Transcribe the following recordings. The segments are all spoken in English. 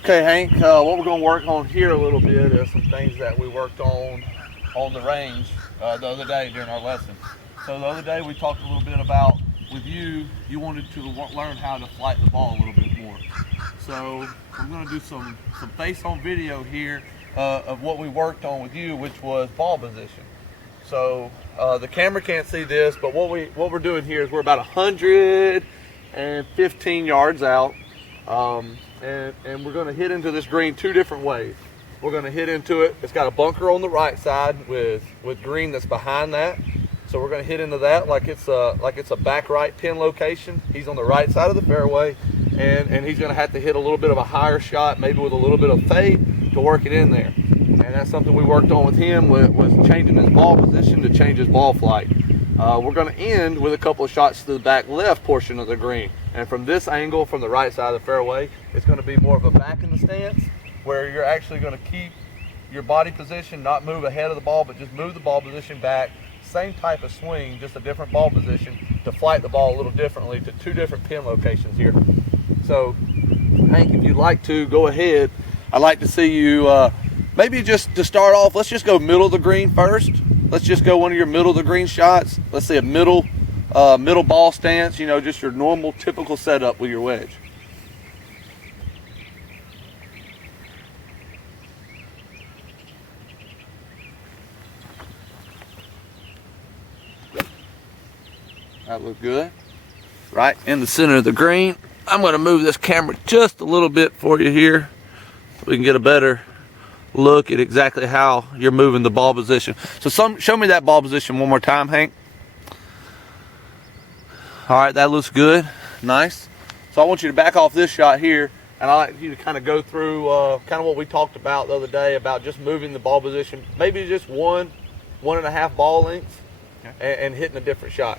Okay, Hank, what we're going to work on here a little bit is some things that we worked on the range the other day during our lesson. So the other day we talked a little bit about, with you wanted to learn how to flight the ball a little bit more. So I'm going to do some face-on video here of what we worked on with you, which was ball position. So the camera can't see this, but what we're doing here is we're about 115 yards out. And we're going to hit into this green two different ways. We're going to hit into it. It's got a bunker on the right side with green that's behind that. So we're going to hit into that like it's a back right pin location. He's on the right side of the fairway, and he's going to have to hit a little bit of a higher shot, maybe with a little bit of fade to work it in there. And that's something we worked on with him, was changing his ball position to change his ball flight. We're going to end with a couple of shots to the back left portion of the green. And from this angle, from the right side of the fairway, it's going to be more of a back in the stance, where you're actually going to keep your body position, not move ahead of the ball, but just move the ball position back. Same type of swing, just a different ball position to flight the ball a little differently to two different pin locations here. So, Hank, if you'd like to, go ahead. I'd like to see you, maybe just to start off, let's just go middle of the green first. Let's just go one of your middle of the green shots. Let's see a middle ball stance, just your normal, typical setup with your wedge. That looks good. Right in the center of the green. I'm going to move this camera just a little bit for you here so we can get a better look at exactly how you're moving the ball position. So show me that ball position one more time, Hank. All right, that looks good. Nice. So I want you to back off this shot here, and I'd like you to kind of go through kind of what we talked about the other day about just moving the ball position, maybe just one and a half ball lengths, okay, and hitting a different shot.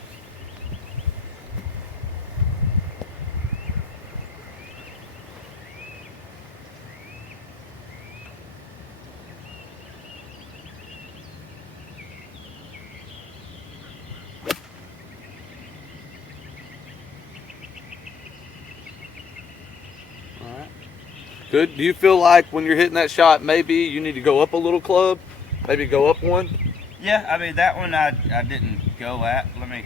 Good. Do you feel like when you're hitting that shot, maybe you need to go up a little club? Maybe go up one? Yeah, I mean, that one I didn't go at. Let me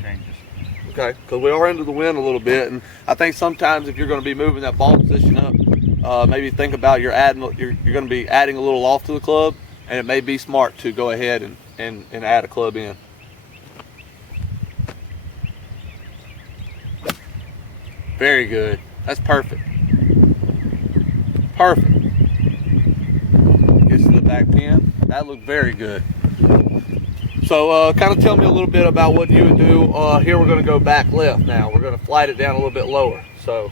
change this. Okay, because we are into the wind a little bit, and I think sometimes if you're going to be moving that ball position up, maybe think about you're going to be adding a little off to the club, and it may be smart to go ahead and add a club in. Very good. That's perfect. Perfect. Gets to the back pin. That looked very good. So kind of tell me a little bit about what you would do. Here we're going to go back left now. We're going to flight it down a little bit lower. So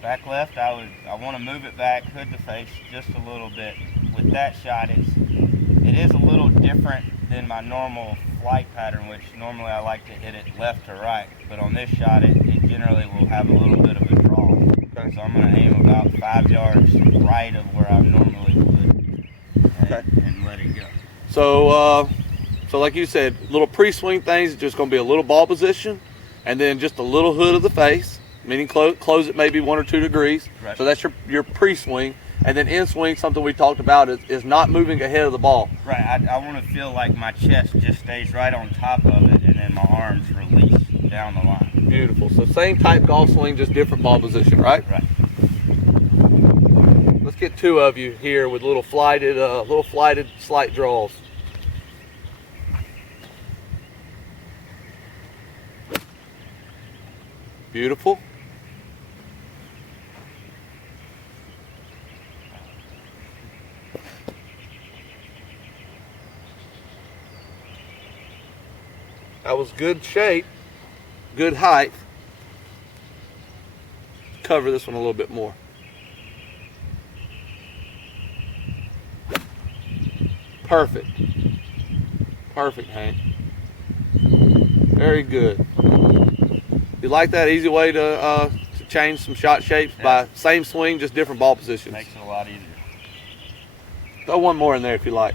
back left, I want to move it back, hood to face just a little bit. With that shot, it is a little different than my normal flight pattern, which normally I like to hit it left to right. But on this shot, it generally will have a little bit of a draw. Okay. So I'm going to aim about 5 yards right of where I normally would, and let it go. So like you said, little pre-swing things, just going to be a little ball position, and then just a little hood of the face, meaning close it maybe 1 or 2 degrees. Right. So that's your pre-swing. And then in swing, something we talked about is not moving ahead of the ball. Right. I want to feel like my chest just stays right on top of it, and then my arms release down the line. Beautiful. So same type golf swing, just different ball position, right? Right. Let's get 2 of you here with little flighted slight draws. Beautiful. That was good shape, good height. Cover this one a little bit more. Perfect. Perfect, Hank. Very good. You like that easy way to change some shot shapes by same swing, just different ball positions? Makes it a lot easier. Throw one more in there if you like.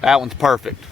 That one's perfect.